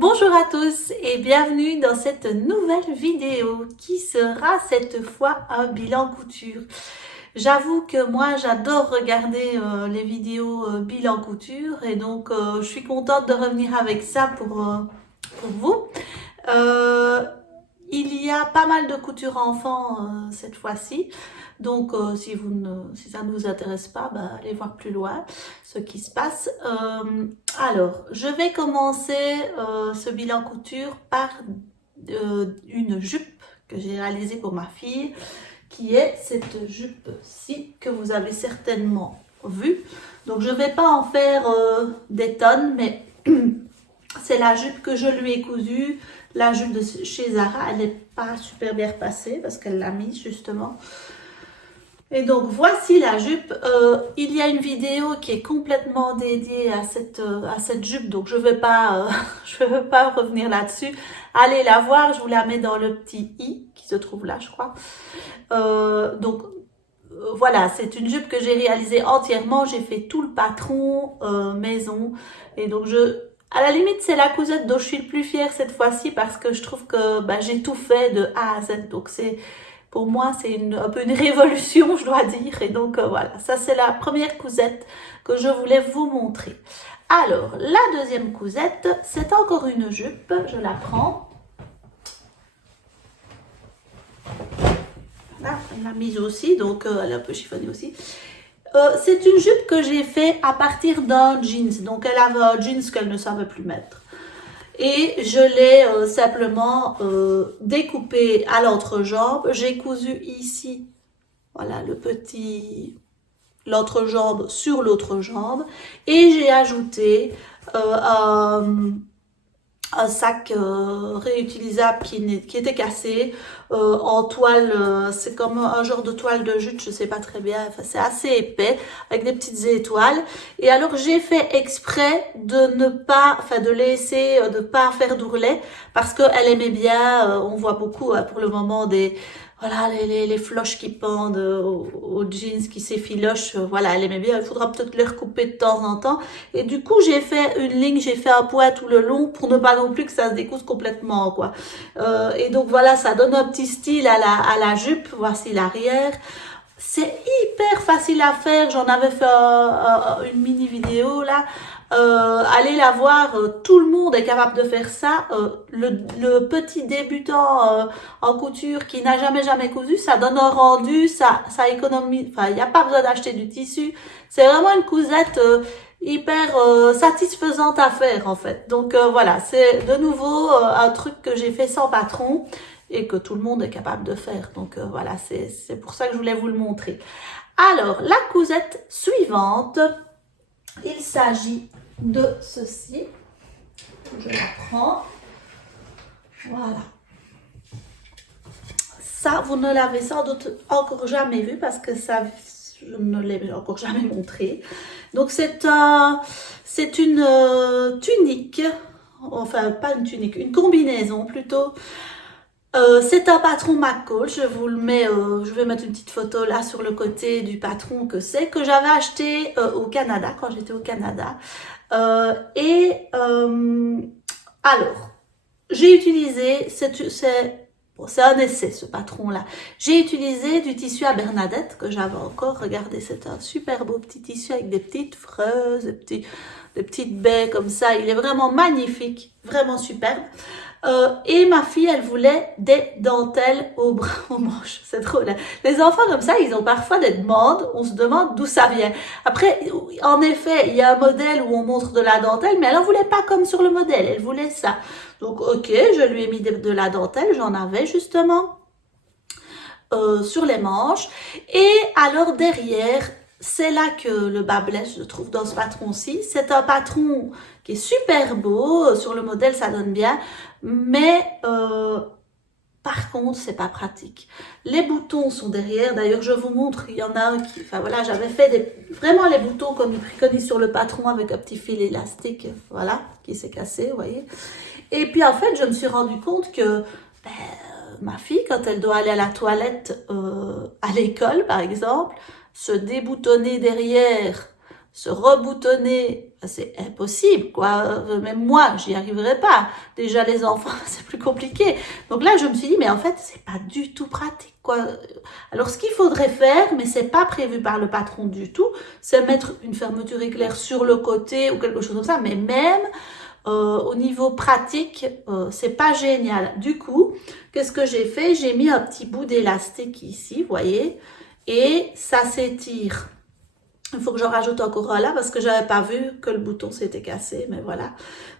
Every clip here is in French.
Bonjour à tous et bienvenue dans cette nouvelle vidéo qui sera cette fois un bilan couture. J'avoue que moi j'adore regarder les vidéos bilan couture et donc je suis contente de revenir avec ça pour vous. Euh, il y a pas mal de couture enfant cette fois-ci. Donc, si ça ne vous intéresse pas, bah, allez voir plus loin ce qui se passe. Alors, je vais commencer ce bilan couture par une jupe que j'ai réalisée pour ma fille, qui est cette jupe-ci que vous avez certainement vue. Donc, je ne vais pas en faire des tonnes, mais c'est la jupe que je lui ai cousue. La jupe de chez Zara, elle n'est pas super bien repassée parce qu'elle l'a mise justement. Et donc voici la jupe. Il y a une vidéo qui est complètement dédiée à cette jupe, donc je vais pas revenir là-dessus. Allez la voir, je vous la mets dans le petit i qui se trouve là, je crois. Voilà, c'est une jupe que j'ai réalisée entièrement. J'ai fait tout le patron maison, et donc à la limite, c'est la cousette dont je suis le plus fière cette fois-ci parce que je trouve que j'ai tout fait de A à Z. Donc pour moi, c'est un peu une révolution, je dois dire. Et donc voilà, ça c'est la première cousette que je voulais vous montrer. Alors, la deuxième cousette, c'est encore une jupe. Je la prends. Voilà, elle l'a mise aussi, donc elle est un peu chiffonnée aussi. C'est une jupe que j'ai fait à partir d'un jeans. Donc elle avait un jeans qu'elle ne savait plus mettre. Et je l'ai simplement découpé à l'entrejambe. J'ai cousu ici, voilà, l'entrejambe sur l'autre jambe. Et j'ai ajouté un sac réutilisable qui était cassé en toile, c'est comme un genre de toile de jute, je sais pas très bien, enfin c'est assez épais avec des petites étoiles. Et alors j'ai fait exprès de ne pas, de laisser, de pas faire d'ourlet parce qu'elle aimait bien, on voit beaucoup pour le moment voilà, les floches qui pendent aux jeans qui s'effilochent, voilà, elle aimait bien, il faudra peut-être les recouper de temps en temps. Et du coup, j'ai fait une ligne, j'ai fait un point tout le long pour ne pas non plus que ça se découse complètement, quoi. Et donc voilà, ça donne un petit style à la jupe. Voici l'arrière. C'est hyper facile à faire. J'en avais fait une mini vidéo là. Allez la voir, tout le monde est capable de faire ça. Le petit débutant en couture qui n'a jamais cousu, ça donne un rendu, ça économise. Enfin, il n'y a pas besoin d'acheter du tissu. C'est vraiment une cousette hyper satisfaisante à faire en fait. Donc voilà, c'est de nouveau un truc que j'ai fait sans patron et que tout le monde est capable de faire. Donc voilà, c'est pour ça que je voulais vous le montrer. Alors, la cousette suivante, il s'agit de ceci. Je la prends. Voilà. Ça, vous ne l'avez sans doute encore jamais vu parce que ça, je ne l'ai encore jamais montré. Donc, c'est une tunique, enfin pas une tunique, une combinaison plutôt. C'est un patron McCall, je vous le mets, je vais mettre une petite photo là sur le côté du patron que j'avais acheté au Canada, quand j'étais au Canada. Alors, j'ai utilisé, c'est un essai ce patron là, j'ai utilisé du tissu à Bernadette que j'avais encore, regardez, c'est un super beau petit tissu avec des petites freuses, des petites baies comme ça, il est vraiment magnifique, vraiment superbe. Et ma fille, elle voulait des dentelles aux bras, aux manches. C'est drôle. Les enfants comme ça, ils ont parfois des demandes. On se demande d'où ça vient. Après, en effet, il y a un modèle où on montre de la dentelle, mais elle en voulait pas comme sur le modèle. Elle voulait ça. Donc, ok, je lui ai mis de la dentelle. J'en avais justement sur les manches. Et alors derrière, c'est là que le bas blesse, je trouve, dans ce patron-ci. C'est un patron qui est super beau. Sur le modèle, ça donne bien. Mais par contre, c'est pas pratique. Les boutons sont derrière. D'ailleurs, je vous montre, il y en a un qui... Enfin voilà, j'avais fait vraiment les boutons comme il préconise sur le patron avec un petit fil élastique, voilà, qui s'est cassé, vous voyez. Et puis en fait, je me suis rendu compte que ma fille, quand elle doit aller à la toilette à l'école, par exemple, se déboutonner derrière, se reboutonner c'est impossible, quoi. Même moi, j'y arriverai pas. Déjà, les enfants, c'est plus compliqué. Donc là, je me suis dit, mais en fait, c'est pas du tout pratique, quoi. Alors, ce qu'il faudrait faire, mais c'est pas prévu par le patron du tout, c'est mettre une fermeture éclair sur le côté ou quelque chose comme ça. Mais même au niveau pratique, c'est pas génial. Du coup, qu'est-ce que j'ai fait? J'ai mis un petit bout d'élastique ici, vous voyez, et ça s'étire. Il faut que j'en rajoute encore un là parce que j'avais pas vu que le bouton s'était cassé, mais voilà.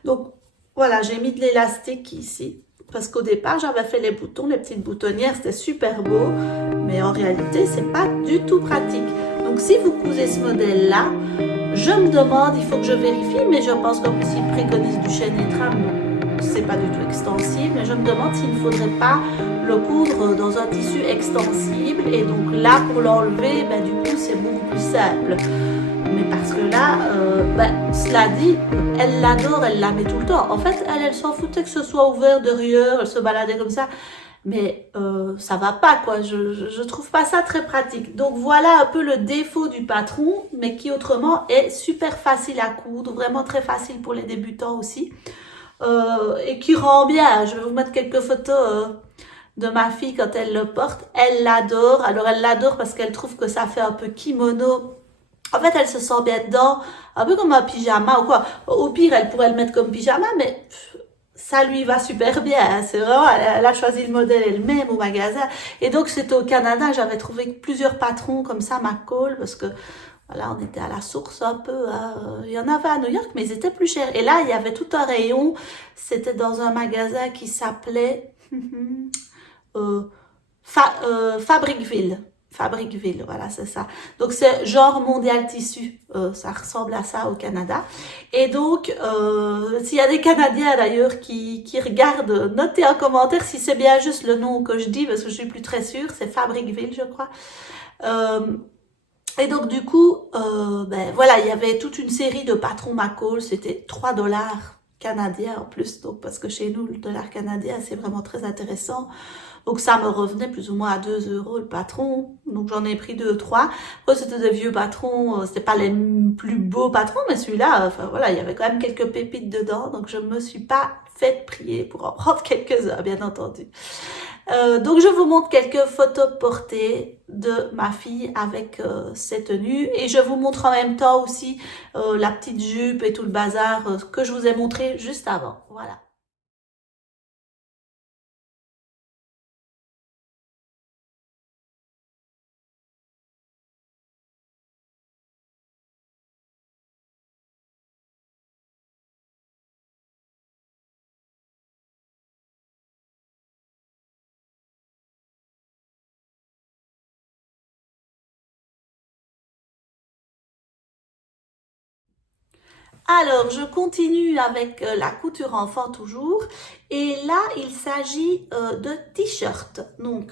Donc voilà, j'ai mis de l'élastique ici parce qu'au départ j'avais fait les boutons, les petites boutonnières, c'était super beau, mais en réalité c'est pas du tout pratique. Donc si vous cousez ce modèle là, je me demande, il faut que je vérifie, mais je pense qu'en plus il préconise du chêne et trame, donc c'est pas du tout extensible, mais je me demande s'il ne faudrait pas le coudre dans un tissu extensible, et donc là pour l'enlever, ben, du coup c'est beaucoup plus simple. Mais parce que là, cela dit, elle l'adore, elle la met tout le temps. En fait, elle s'en foutait que ce soit ouvert derrière, elle se baladait comme ça. Mais ça va pas, quoi. Je trouve pas ça très pratique. Donc voilà un peu le défaut du patron, mais qui autrement est super facile à coudre, vraiment très facile pour les débutants aussi. Et qui rend bien. Je vais vous mettre quelques photos de ma fille quand elle le porte. Elle l'adore. Alors elle l'adore parce qu'elle trouve que ça fait un peu kimono. En fait, elle se sent bien dedans, un peu comme un pyjama ou quoi. Au pire, elle pourrait le mettre comme pyjama, mais ça lui va super bien. C'est vraiment, elle a choisi le modèle elle-même au magasin. Et donc, c'était au Canada. J'avais trouvé plusieurs patrons comme ça, McCall, parce que voilà, on était à la source un peu. Hein. Il y en avait à New York, mais ils étaient plus chers. Et là, il y avait tout un rayon. C'était dans un magasin qui s'appelait Fabricville. Fabricville, voilà, c'est ça. Donc, c'est genre Mondial Tissu. Ça ressemble à ça au Canada. Et donc, s'il y a des Canadiens d'ailleurs qui regardent, notez en commentaire si c'est bien juste le nom que je dis, parce que je suis plus très sûre. C'est Fabricville, je crois. Euh, et donc, du coup, ben voilà, il y avait toute une série de patrons McCall. C'était 3 $ canadiens en plus. Donc, parce que chez nous, le dollar canadien, c'est vraiment très intéressant. Donc ça me revenait plus ou moins à 2 € le patron. Donc j'en ai pris 2, 3. Après c'était des vieux patrons, c'était pas les plus beaux patrons, mais celui-là, enfin voilà, il y avait quand même quelques pépites dedans. Donc je me suis pas fait prier pour en prendre quelques-uns, bien entendu. Donc je vous montre quelques photos portées de ma fille avec ces tenues. Et je vous montre en même temps aussi la petite jupe et tout le bazar que je vous ai montré juste avant. Voilà. Alors, je continue avec la couture enfant toujours. Et là, il s'agit de t-shirts. Donc,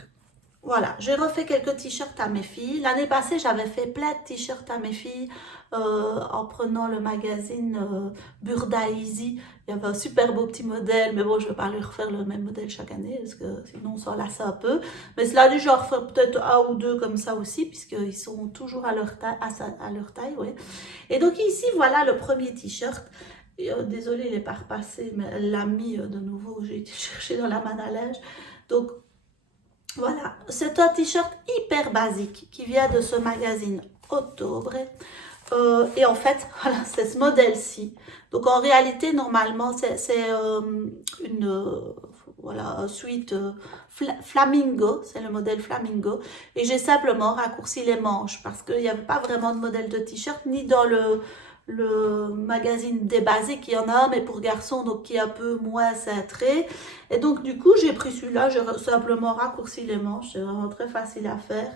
voilà, j'ai refait quelques t-shirts à mes filles. L'année passée, j'avais fait plein de t-shirts à mes filles en prenant le magazine Burda Easy. Il y avait un super beau petit modèle, mais bon, je ne vais pas lui refaire le même modèle chaque année, parce que sinon on s'en lasse un peu. Mais cela dit, je vais en refaire peut-être un ou deux comme ça aussi, puisqu'ils sont toujours à leur taille, à leur taille, ouais. Et donc ici, voilà le premier t-shirt. Désolée, il n'est pas repassé, mais elle l'a mis de nouveau. J'ai été chercher dans la manne à linge. Donc voilà, c'est un t-shirt hyper basique qui vient de ce magazine Octobre. Et en fait, voilà, c'est ce modèle-ci. Donc en réalité, normalement, c'est une voilà, suite Flamingo, c'est le modèle Flamingo. Et j'ai simplement raccourci les manches parce qu'il n'y avait pas vraiment de modèle de t-shirt, ni dans le magazine des basiques, il y en a un, mais pour garçons, donc qui est un peu moins cintré. Et donc, du coup, j'ai pris celui-là, j'ai simplement raccourci les manches, c'est vraiment très facile à faire.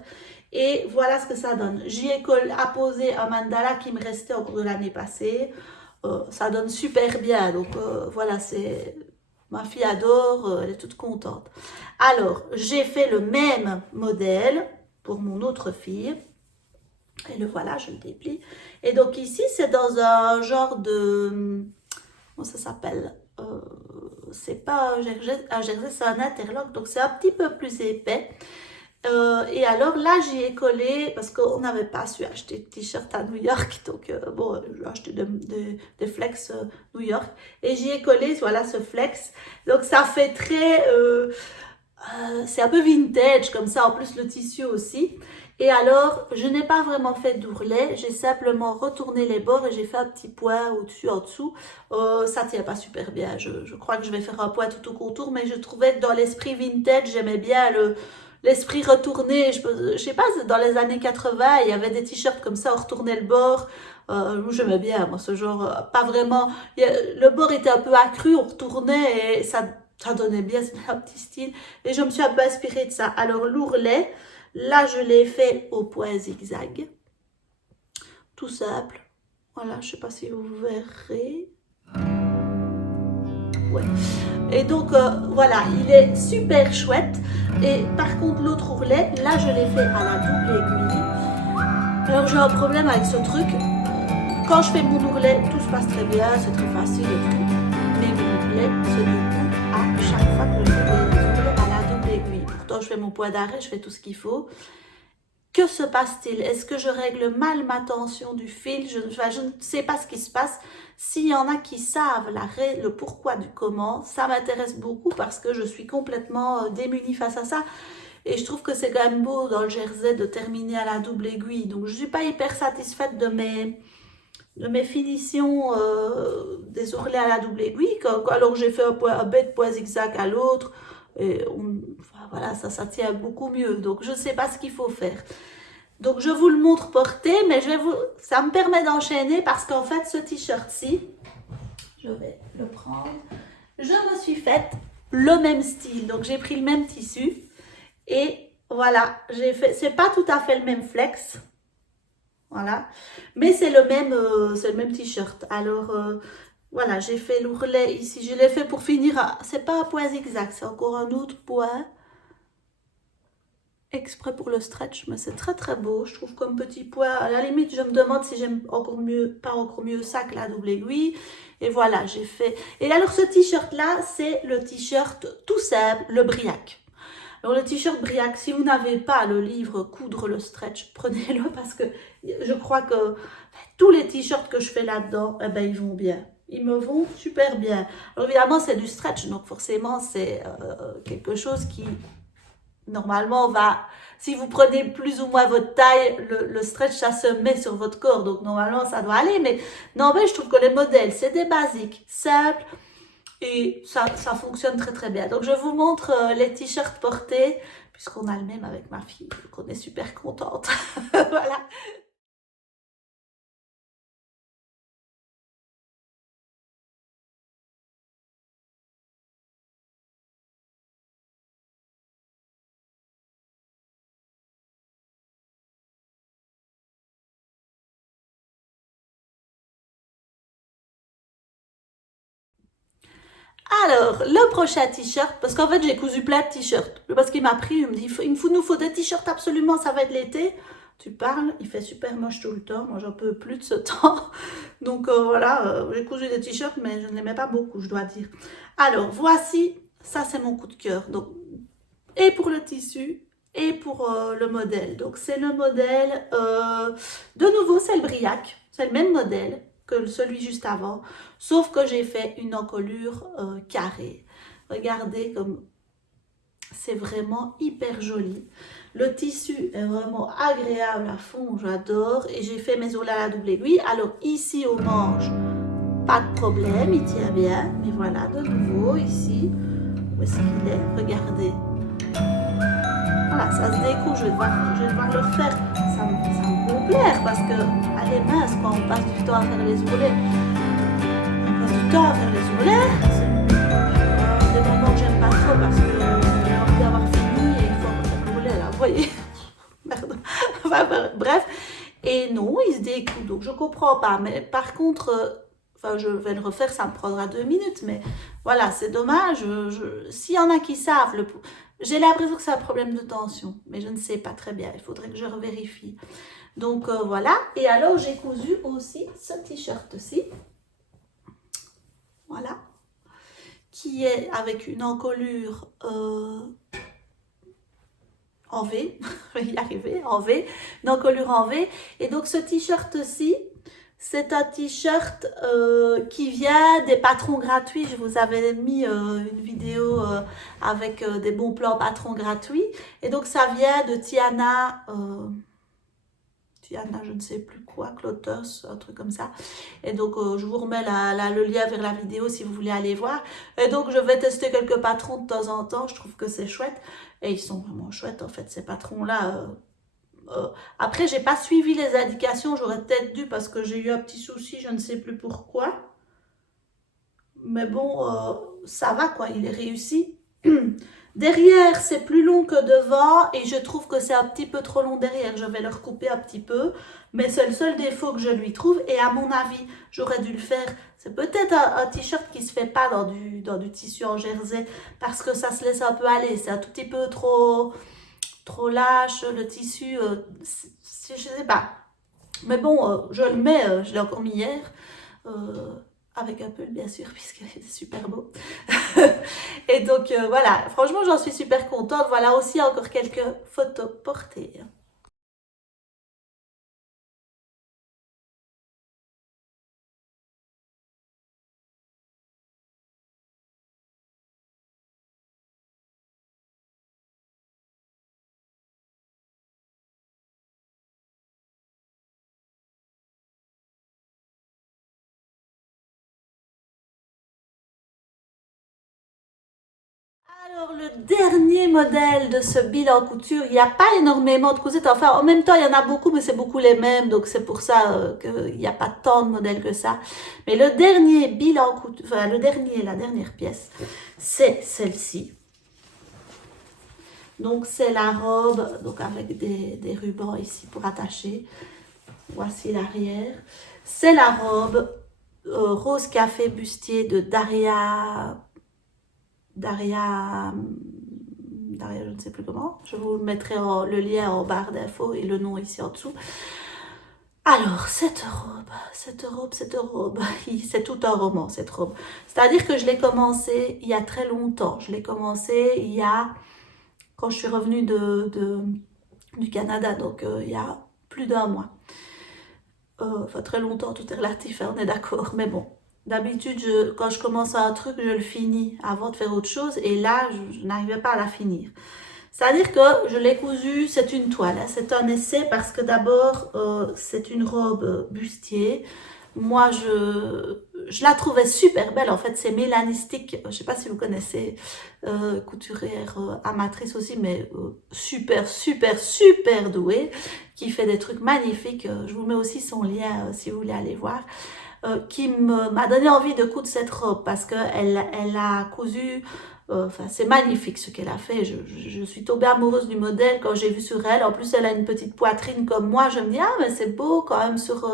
Et voilà ce que ça donne. J'y ai apposé un mandala qui me restait au cours de l'année passée. Ça donne super bien. Donc, voilà, c'est... Ma fille adore, elle est toute contente. Alors, j'ai fait le même modèle pour mon autre fille. Et le voilà, je le déplie. Et donc ici, c'est dans un genre de... Comment ça s'appelle c'est pas un jersey, c'est un interlock. Donc c'est un petit peu plus épais. Et alors là, j'y ai collé, parce qu'on n'avait pas su acheter de t-shirt à New York, donc bon, j'ai acheté des flex New York, et j'y ai collé, voilà, ce flex. Donc ça fait très, c'est un peu vintage comme ça, en plus le tissu aussi. Et alors, je n'ai pas vraiment fait d'ourlet, j'ai simplement retourné les bords et j'ai fait un petit point au-dessus, en dessous. Ça tient pas super bien, je crois que je vais faire un point tout au contour, mais je trouvais que dans l'esprit vintage, j'aimais bien l'esprit retourné. Je sais pas, dans les années 80, il y avait des t-shirts comme ça, on retournait le bord. J'aimais bien, moi, ce genre, pas vraiment. Le bord était un peu accru, on retournait et ça donnait bien, c'était un petit style. Et je me suis un peu inspirée de ça. Alors, l'ourlet, là, je l'ai fait au point zigzag. Tout simple. Voilà, je sais pas si vous verrez. Ouais. Et donc, voilà, il est super chouette. Et par contre, l'autre ourlet, là, je l'ai fait à la double aiguille. Alors, j'ai un problème avec ce truc. Quand je fais mon ourlet, tout se passe très bien, c'est très facile et tout. Mais mon ourlet se découpe à chaque fois que je fais des ourlets à la double aiguille. Pourtant, je fais mon point d'arrêt, je fais tout ce qu'il faut. Que se passe-t-il? Est-ce que je règle mal ma tension du fil? Je ne sais pas ce qui se passe. S'il y en a qui savent le pourquoi du comment, ça m'intéresse beaucoup parce que je suis complètement démunie face à ça. Et je trouve que c'est quand même beau dans le jersey de terminer à la double aiguille. Donc je ne suis pas hyper satisfaite de mes finitions des ourlets à la double aiguille. Alors j'ai fait un bête point zigzag à l'autre. Et enfin, voilà, ça tient beaucoup mieux. Donc je ne sais pas ce qu'il faut faire. Donc je vous le montre porté, mais ça me permet d'enchaîner parce qu'en fait ce t-shirt-ci, je vais le prendre, je me suis faite le même style. Donc j'ai pris le même tissu et voilà, j'ai fait, c'est pas tout à fait le même flex, voilà, mais c'est le même t-shirt. Alors voilà, j'ai fait l'ourlet ici, je l'ai fait pour finir, c'est pas un point zigzag, c'est encore un autre point. Exprès pour le stretch, mais c'est très très beau, je trouve, comme petit point. À la limite, je me demande si j'aime encore mieux, pas encore mieux ça que la double aiguille. Et voilà, j'ai fait. Et alors ce t-shirt là, c'est le t-shirt tout simple, le Briac. Alors le t-shirt Briac, si vous n'avez pas le livre Coudre le stretch, prenez-le parce que je crois que tous les t-shirts que je fais là-dedans, eh ben, ils vont bien. Ils me vont super bien. Alors évidemment, c'est du stretch, donc forcément, c'est quelque chose qui normalement, si vous prenez plus ou moins votre taille, le stretch, ça se met sur votre corps. Donc, normalement, ça doit aller. Mais non, mais je trouve que les modèles, c'est des basiques, simples. Et ça fonctionne très, très bien. Donc, je vous montre les t-shirts portés, puisqu'on a le même avec ma fille. Donc, on est super contente. Voilà. Alors, le prochain t-shirt, parce qu'en fait, j'ai cousu plein de t-shirts. Parce qu'il m'a pris, il me dit, nous faut des t-shirts absolument, ça va être l'été. Tu parles, il fait super moche tout le temps. Moi, j'en peux plus de ce temps. Donc, voilà, j'ai cousu des t-shirts, mais je ne les mets pas beaucoup, je dois dire. Alors, voici, ça, c'est mon coup de cœur. Donc, et pour le tissu, et pour le modèle. Donc, c'est le modèle, de nouveau, c'est le Briac. C'est le même modèle que celui juste avant, sauf que j'ai fait une encolure carrée. Regardez comme c'est vraiment hyper joli. Le tissu est vraiment agréable à fond, j'adore. Et j'ai fait mes ourlets à la double aiguille. Alors ici au manche, pas de problème, il tient bien. Mais voilà, de nouveau ici, où est-ce qu'il est? Regardez. Voilà, ça se découle, je vais devoir le refaire. Ça me peut plaire parce que, allez mince, quand on passe du temps à faire les ourlets, on passe du temps à faire les ourlets, c'est des moments que j'aime pas trop parce que j'ai envie d'avoir fini et il faut refaire l'ourlet là, vous voyez. Merde. Enfin, bref, et non, il se découle, donc je comprends pas, mais par contre, enfin je vais le refaire, ça me prendra 2 minutes, mais voilà, c'est dommage, s'il y en a qui savent, j'ai l'impression que c'est un problème de tension, mais je ne sais pas très bien, il faudrait que je revérifie. Donc voilà, et alors j'ai cousu aussi ce t-shirt-ci, voilà, qui est avec une encolure, en V, je vais y arriver, en V, une encolure en V. Et donc ce t-shirt-ci, c'est un t-shirt qui vient des patrons gratuits. Je vous avais mis une vidéo avec des bons plans patrons gratuits. Et donc ça vient de Tiana, je ne sais plus quoi, Clotos, un truc comme ça. Et donc je vous remets le lien vers la vidéo si vous voulez aller voir. Et donc je vais tester quelques patrons de temps en temps. Je trouve que c'est chouette. Et ils sont vraiment chouettes en fait, ces patrons-là. Après, j'ai pas suivi les indications, j'aurais peut-être dû parce que j'ai eu un petit souci, je ne sais plus pourquoi. Mais bon, ça va quoi, il est réussi. Derrière, c'est plus long que devant et je trouve que c'est un petit peu trop long derrière. Je vais le recouper un petit peu, mais c'est le seul défaut que je lui trouve. Et à mon avis, j'aurais dû le faire. C'est peut-être un t-shirt qui se fait pas dans du tissu en jersey parce que ça se laisse un peu aller. C'est un tout petit peu trop lâche, le tissu, je sais pas. Mais bon, je le mets, je l'ai encore mis hier, avec un pull bien sûr, puisqu'il était super beau. Et donc voilà, franchement j'en suis super contente. Voilà aussi encore quelques photos portées. Alors, le dernier modèle de ce bilan couture, il n'y a pas énormément de cousettes. Enfin, en même temps, il y en a beaucoup, mais c'est beaucoup les mêmes. Donc, c'est pour ça qu'il n'y a pas tant de modèles que ça. Mais le dernier bilan couture, enfin, la dernière pièce, c'est celle-ci. Donc, c'est la robe, donc avec des rubans ici pour attacher. Voici l'arrière. C'est la robe rose café bustier de Daria, je ne sais plus comment. Je vous mettrai le lien en barre d'infos et le nom ici en dessous. Alors, cette robe, c'est tout un roman, cette robe. C'est-à-dire que je l'ai commencé il y a très longtemps. Je l'ai commencé quand je suis revenue du Canada, donc il y a plus d'1 mois. Enfin, très longtemps, tout est relatif, hein, on est d'accord. Mais bon, d'habitude, quand je commence un truc, je le finis avant de faire autre chose. Et là, je n'arrivais pas à la finir. C'est-à-dire que je l'ai cousu, c'est une toile, hein, c'est un essai parce que d'abord, c'est une robe bustier. Moi, je la trouvais super belle. En fait, c'est Mélanistique. Je ne sais pas si vous connaissez, couturière amatrice aussi, mais super, super, super douée, qui fait des trucs magnifiques. Je vous mets aussi son lien si vous voulez aller voir. Qui m'a donné envie de coudre cette robe parce qu'elle a cousu. Enfin, c'est magnifique ce qu'elle a fait. Je suis tombée amoureuse du modèle quand j'ai vu sur elle. En plus, elle a une petite poitrine comme moi. Je me dis, ah, mais c'est beau quand même sur...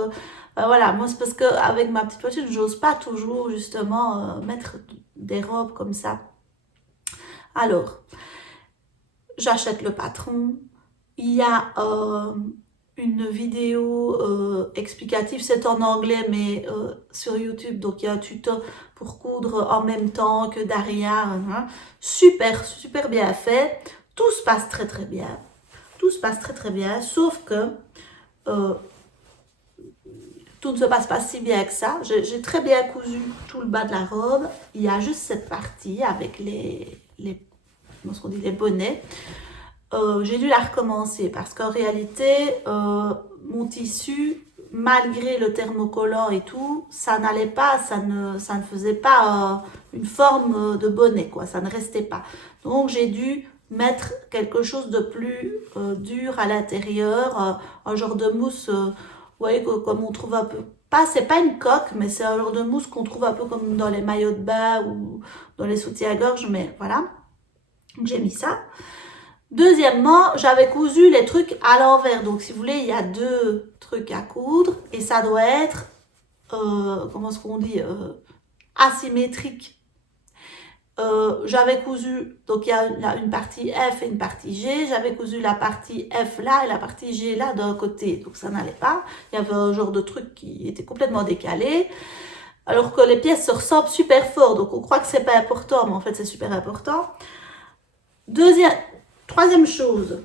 voilà, moi, c'est parce qu'avec ma petite poitrine, j'ose pas toujours, justement, mettre des robes comme ça. Alors, j'achète le patron. Il y a une vidéo explicative, c'est en anglais, mais sur YouTube. Donc, il y a un tuto pour coudre en même temps que Daria. Hein. Super, super bien fait. Tout se passe très, très bien. Tout se passe très, très bien, sauf que tout ne se passe pas si bien que ça. J'ai très bien cousu tout le bas de la robe. Il y a juste cette partie avec comment est-ce qu'on dit, les bonnets. J'ai dû la recommencer parce qu'en réalité, mon tissu, malgré le thermocollant et tout, ça n'allait pas, ça ne faisait pas une forme de bonnet, quoi. Ça ne restait pas. Donc, j'ai dû mettre quelque chose de plus dur à l'intérieur, un genre de mousse, vous voyez, comme on trouve un peu. C'est pas une coque, mais c'est un genre de mousse qu'on trouve un peu comme dans les maillots de bain ou dans les soutiens-gorge, mais voilà. Donc, j'ai mis ça. Deuxièmement, j'avais cousu les trucs à l'envers. Donc, si vous voulez, il y a 2 trucs à coudre et ça doit être, comment est-ce qu'on dit, asymétrique. J'avais cousu, donc il y a là une partie F et une partie G. J'avais cousu la partie F là et la partie G là d'un côté. Donc, ça n'allait pas. Il y avait un genre de truc qui était complètement décalé. Alors que les pièces se ressemblent super fort. Donc, on croit que c'est pas important, mais en fait, c'est super important. Troisième chose,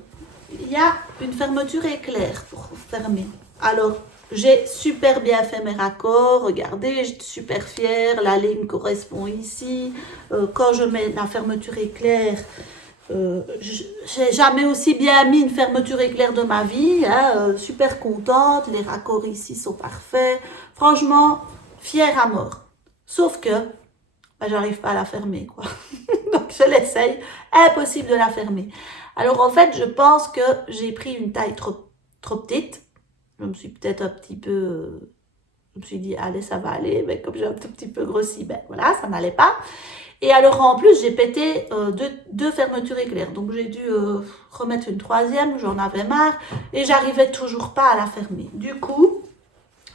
il y a une fermeture éclair pour fermer. Alors, j'ai super bien fait mes raccords, regardez, j'étais super fière, la ligne correspond ici. Quand je mets la fermeture éclair, j'ai jamais aussi bien mis une fermeture éclair de ma vie, hein, super contente, les raccords ici sont parfaits, franchement, fière à mort. Sauf que, ben, j'arrive pas à la fermer, quoi. Donc je l'essaye, impossible de la fermer. Alors en fait, je pense que j'ai pris une taille trop petite. Je me suis peut-être un petit peu... je me suis dit, allez, ça va aller. Mais comme j'ai un tout petit peu grossi, ben voilà, ça n'allait pas. Et alors en plus, j'ai pété deux fermetures éclair. Donc j'ai dû remettre une troisième, j'en avais marre. Et j'arrivais toujours pas à la fermer. Du coup,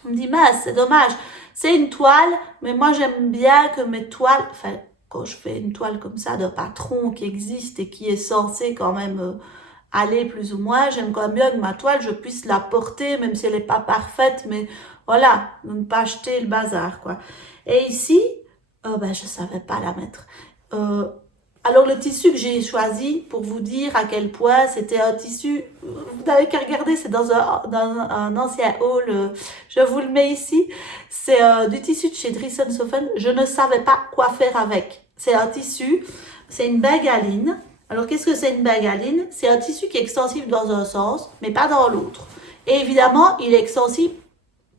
on me dit, mince, c'est dommage. C'est une toile, mais moi j'aime bien que mes toiles... Enfin, quand je fais une toile comme ça de patron qui existe et qui est censée quand même aller plus ou moins, j'aime quand même bien que ma toile, je puisse la porter, même si elle n'est pas parfaite, mais voilà, ne pas acheter le bazar, quoi. Et ici, ben, je ne savais pas la mettre. Alors le tissu que j'ai choisi, pour vous dire à quel point c'était un tissu, vous n'avez qu'à regarder, c'est dans un ancien haul, je vous le mets ici, c'est du tissu de chez Driessen Soffen, je ne savais pas quoi faire avec. C'est un tissu, c'est une bengaline. Alors qu'est-ce que c'est une bengaline? C'est un tissu qui est extensible dans un sens, mais pas dans l'autre. Et évidemment, il est extensible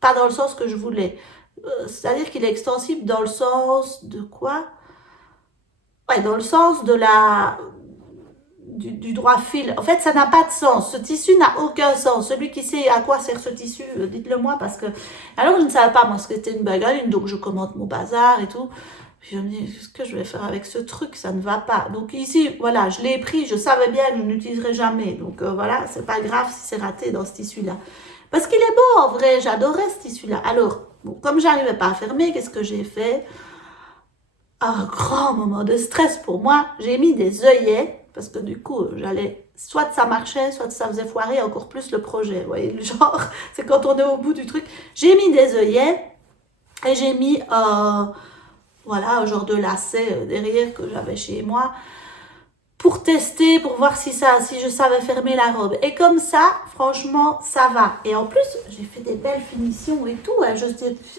pas dans le sens que je voulais. C'est-à-dire qu'il est extensible dans le sens de quoi? Ouais, dans le sens de du droit fil. En fait, ça n'a pas de sens. Ce tissu n'a aucun sens. Celui qui sait à quoi sert ce tissu, dites-le moi, parce que... Alors, je ne savais pas, moi, ce que c'était une bengaline, donc je commente mon bazar et tout. Puis je me dis, qu'est-ce que je vais faire avec ce truc? Ça ne va pas. Donc ici, voilà, je l'ai pris, je savais bien que je n'utiliserai jamais. Donc voilà, c'est pas grave si c'est raté dans ce tissu-là. Parce qu'il est beau, en vrai, j'adorais ce tissu-là. Alors, bon, comme j'arrivais pas à fermer, qu'est-ce que j'ai fait? Un grand moment de stress pour moi, j'ai mis des œillets, parce que du coup, j'allais, soit ça marchait, soit ça faisait foirer encore plus le projet. Vous voyez, le genre, c'est quand on est au bout du truc. J'ai mis des œillets et j'ai mis, voilà, un genre de lacet derrière que j'avais chez moi pour tester, pour voir si je savais fermer la robe. Et comme ça, franchement, ça va. Et en plus, j'ai fait des belles finitions et tout. Hein.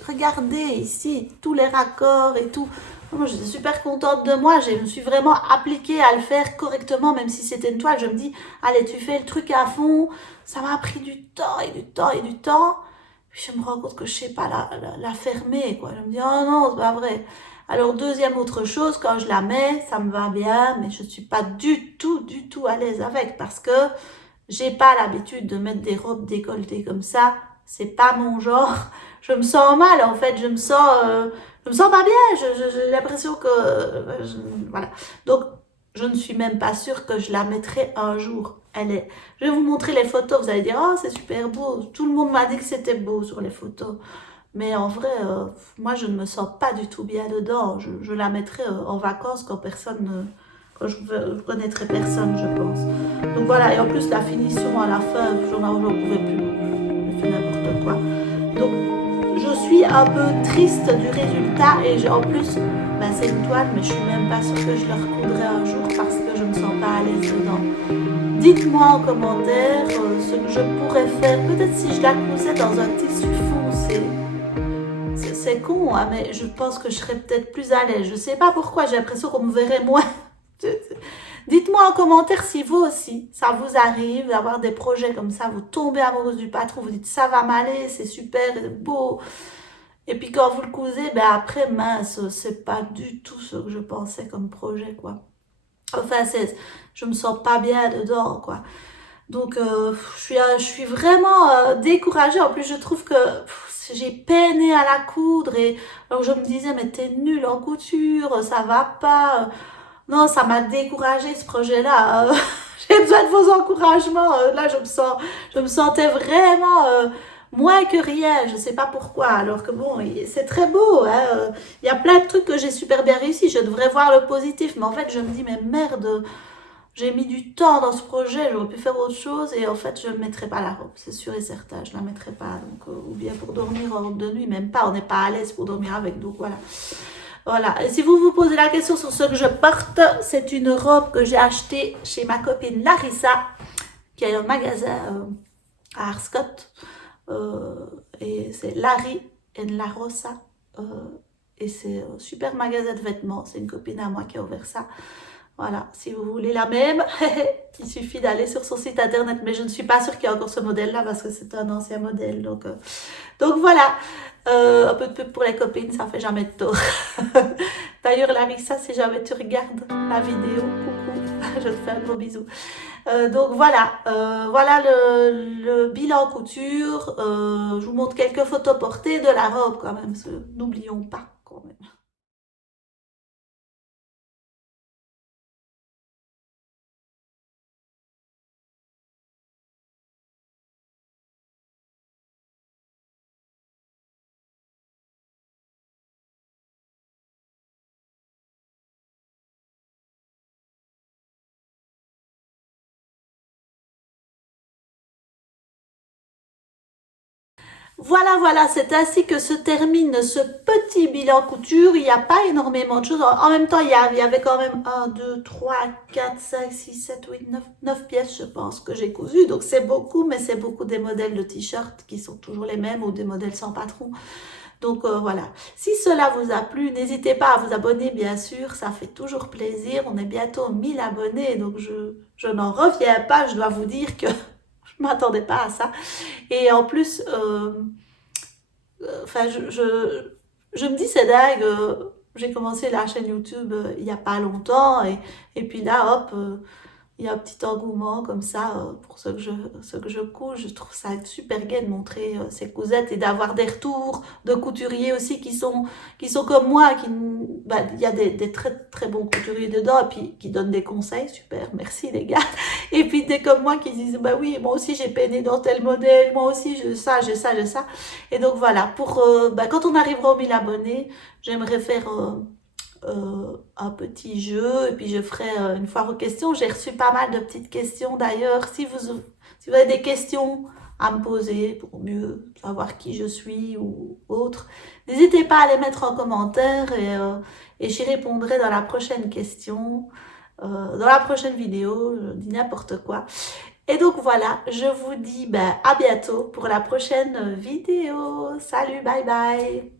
Regardez ici, tous les raccords et tout. Moi, j'étais super contente de moi. Je me suis vraiment appliquée à le faire correctement, même si c'était une toile. Je me dis, allez, tu fais le truc à fond. Ça m'a pris du temps et du temps et du temps. Puis je me rends compte que je sais pas la fermer, quoi. Je me dis, oh non, c'est pas vrai. Alors, deuxième autre chose, quand je la mets, ça me va bien, mais je suis pas du tout à l'aise avec, parce que j'ai pas l'habitude de mettre des robes décolletées comme ça. C'est pas mon genre. Je me sens mal, en fait. Je me sens pas bien. J'ai l'impression que, voilà. Donc, je ne suis même pas sûre que je la mettrai un jour. Je vais vous montrer les photos. Vous allez dire, oh, c'est super beau. Tout le monde m'a dit que c'était beau sur les photos. Mais en vrai, moi, je ne me sens pas du tout bien dedans. Je la mettrai en vacances quand quand je ne connaîtrai personne, je pense. Donc voilà, et en plus, la finition à la fin, j'en pouvais plus. J'ai fait n'importe quoi. Donc, je suis un peu triste du résultat. Et en plus, ben, c'est une toile, mais je suis même pas sûre que je le recoudrai un jour parce que je ne me sens pas à l'aise dedans. Dites-moi en commentaire ce que je pourrais faire. Peut-être si je la cousais dans un tissu foncé. C'est con, hein, mais je pense que je serais peut-être plus à l'aise. Je sais pas pourquoi, j'ai l'impression qu'on me verrait moins. Dites-moi en commentaire si vous aussi, ça vous arrive d'avoir des projets comme ça, vous tombez amoureuse du patron, vous dites ça va m'aller, c'est super, c'est beau. Et puis quand vous le cousez, ben après, mince, c'est pas du tout ce que je pensais comme projet, quoi. Enfin, je me sens pas bien dedans, quoi. Donc, je suis vraiment découragée. En plus, je trouve que j'ai peiné à la coudre. Et alors, je me disais, mais t'es nulle en couture, ça va pas. Non, ça m'a découragée, ce projet-là. J'ai besoin de vos encouragements. Là, je me sentais vraiment moins que rien. Je sais pas pourquoi. Alors que bon, c'est très beau. Hein. Il y a plein de trucs que j'ai super bien réussi. Je devrais voir le positif. Mais en fait, je me dis, mais merde... J'ai mis du temps dans ce projet, j'aurais pu faire autre chose et en fait je ne mettrai pas la robe, c'est sûr et certain, je ne la mettrai pas. Donc, ou bien pour dormir en robe de nuit, même pas, on n'est pas à l'aise pour dormir avec, donc voilà. Voilà, et si vous vous posez la question sur ce que je porte, c'est une robe que j'ai achetée chez ma copine Larissa, qui a un magasin à Arscott. Et c'est Larry and La Rosa. Et c'est un super magasin de vêtements. C'est une copine à moi qui a ouvert ça. Voilà, si vous voulez la même, il suffit d'aller sur son site internet. Mais je ne suis pas sûre qu'il y a encore ce modèle-là parce que c'est un ancien modèle. Donc voilà, un peu de pub pour les copines, ça fait jamais de tort. D'ailleurs, Larissa, si jamais tu regardes la vidéo, coucou, je te fais un gros bisou. Donc voilà, voilà le bilan couture. Je vous montre quelques photos portées de la robe quand même, n'oublions pas quand même. Voilà, voilà, c'est ainsi que se termine ce petit bilan couture. Il n'y a pas énormément de choses. En même temps, il y avait quand même 1, 2, 3, 4, 5, 6, 7, 8, 9 pièces, je pense, que j'ai cousues. Donc c'est beaucoup, mais c'est beaucoup des modèles de t-shirts qui sont toujours les mêmes ou des modèles sans patron. Donc voilà, si cela vous a plu, n'hésitez pas à vous abonner, bien sûr, ça fait toujours plaisir. On est bientôt 1000 abonnés, donc je n'en reviens pas, je dois vous dire que je ne m'attendais pas à ça. Et en plus, enfin, je me dis, c'est dingue, j'ai commencé la chaîne YouTube il n'y a pas longtemps, et puis là, hop, il y a un petit engouement comme ça pour ce que je couds. Je trouve ça super gai de montrer ces cousettes et d'avoir des retours de couturiers aussi qui sont comme moi. Bah, il y a des très très bons couturiers dedans et puis qui donnent des conseils. Super, merci les gars. Et puis des comme moi qui disent, bah oui, moi aussi j'ai peiné dans tel modèle, moi aussi j'ai ça, j'ai ça, j'ai ça. Et donc voilà, pour bah, quand on arrivera aux 1000 abonnés, j'aimerais faire un petit jeu et puis je ferai une foire aux questions. J'ai reçu pas mal de petites questions d'ailleurs. Si vous avez des questions à me poser pour mieux savoir qui je suis ou autre, n'hésitez pas à les mettre en commentaire et j'y répondrai dans la prochaine question, dans la prochaine vidéo, je dis n'importe quoi. Et donc voilà, je vous dis ben, à bientôt pour la prochaine vidéo. Salut, bye bye!